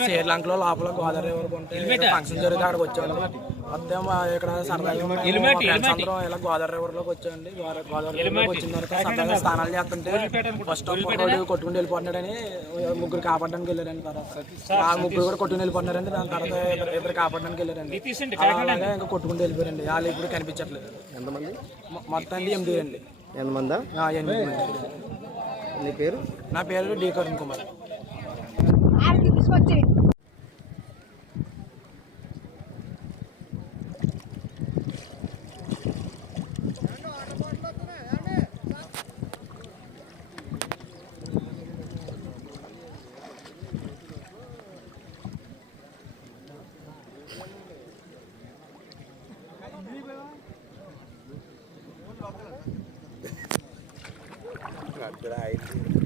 శ్రీలంకలో లోపల Godavari river function జరిగితే అక్కడికి వచ్చాను. మొత్తం ఇక్కడ సరదాగా అందరం ఇలా గోదావరి రివర్లోకి వచ్చామండి. గోదావరి గోదావరి river లోకి వచ్చిన తర్వాత సరదాగా స్నానాలు చేస్తుంటే ఫస్ట్ ఒకటి కొట్టుకుని వెళ్ళిపోతున్నాడని ముగ్గురు కాపాడడానికి వెళ్ళారండి తర్వాత. ఆ ముగ్గురు కూడా కొట్టుకుని వెళ్ళిపోతున్నారండి. దాని తర్వాత ఇద్దరు ఇద్దరు కాపాడడానికి వెళ్ళారండి. అలాగే ఇంకా కొట్టుకుంటూ వెళ్ళిపోయారండి. వాళ్ళు ఇప్పుడు కనిపించట్లేదు. ఎంతమంది? మొత్తం ఎనిమిది అండి. ఎంతమందా? ఆ, ఎనిమిది మంది. నీ పేరు? నా పేరు D Karun Kumar Not right.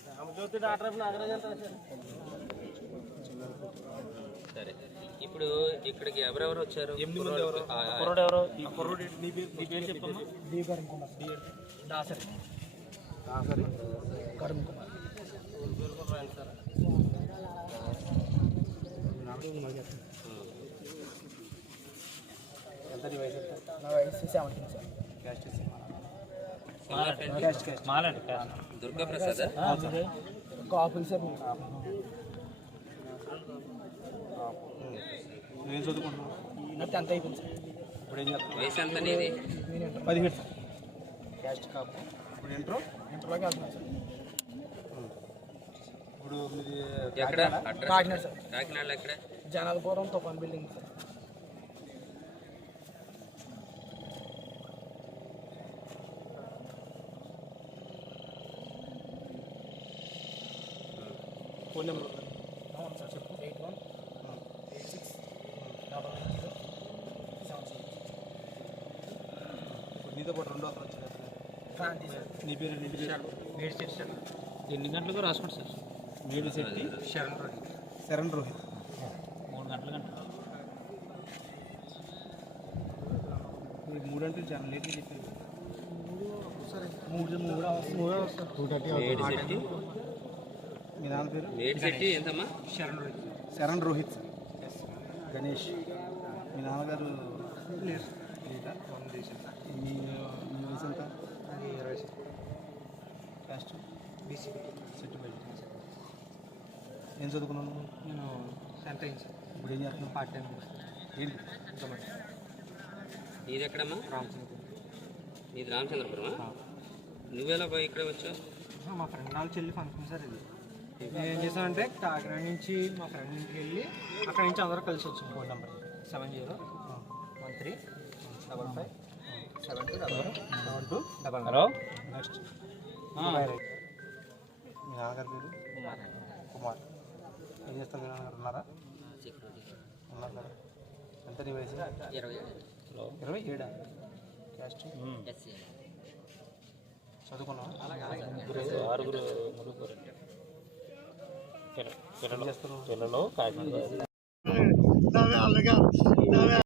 సరే. ఇప్పుడు ఇక్కడికి ఎవరెవరు వచ్చారు? ఎవరు? కరుణ్ కుమార్ దాసరి. దాసరి. కరుణ్ కుమార్. నా వయసు సెవెంటీన్ సార్. మీరు నేను చదువుకుంటున్నాను టెన్త్ అయిపోయింది సార్ ఇప్పుడు ఏం చేస్తాను వయసు ఎంత నీది పదిహేడు సార్ క్యాస్ట్ కాపు ఇప్పుడు ఇంట్రో ఇంటర్లోకి వెళ్తున్నాను సార్ ఇప్పుడు మీది ఎక్కడ కాకినాడ సార్ కాకినాడలో ఎక్కడ జనాలపురం తుఫాన్ బిల్డింగ్ సార్ ఫోన్ నెంబర్ అవును సార్? చెప్పు eight one eight six double nine zero seven six నీతో పాటు రెండో అతను వచ్చారు నీ పేరు నీ పేరు మేడ్ సెట్ సార్ ఎన్ని గంటలకు రాసుకోండి సార్ మేడు శెట్టి శరణ్ రోహిత్ శరణ్ రోహిత్ మూడు గంటల గంట మూడు అంటే చాలా లేట్గా చెప్పారు మూడు మూడు మూడు వస్తారు మేడి శెట్టి. మీ నాన్న పేరు? మేడి శెట్టి ఎంతమ్మా? శరణ్ రోహిత్ శరణ్ రోహిత్ గణేష్. మీ నాన్నగారు? మీ మీ వయసు ఎంత? అది ఇరవై సార్. క్యాస్ట్ బీసీ సర్టిఫికేట్ ఏం చదువుకున్నాను నేను సార్ ఇప్పుడు ఏం చేస్తున్నావు? పార్ట్ టైం ఏంటి? నీది ఎక్కడమ్మా రామచంద్ర నీది రామచంద్రపురమా? నువ్వెలా పోయి ఇక్కడ వచ్చావు? మా ఫ్రెండ్ వాళ్ళ చెల్లి ఫంక్షన్ సార్ ఇది. నేను ఏం చేసామంటే కాకినాడ నుంచి మా ఫ్రెండ్ ఇంటికి వెళ్ళి అక్కడ నుంచి అందరూ కలిసి వచ్చాం phone number seven zero one three double five seven two double seven two double hello. Next. మీ నాన్నగారి పేరు? కుమార్. ఏం చేస్తారు మీ నాన్నగారు? ఉన్నారా? ఉన్నారు కదా. ఎంత నీ వయసు? ఇరవై. ఇరవై ఏడా? క్యాస్ట్ చదువుకున్నావా? ఆరుగురు పిల్లలు కాకినాడ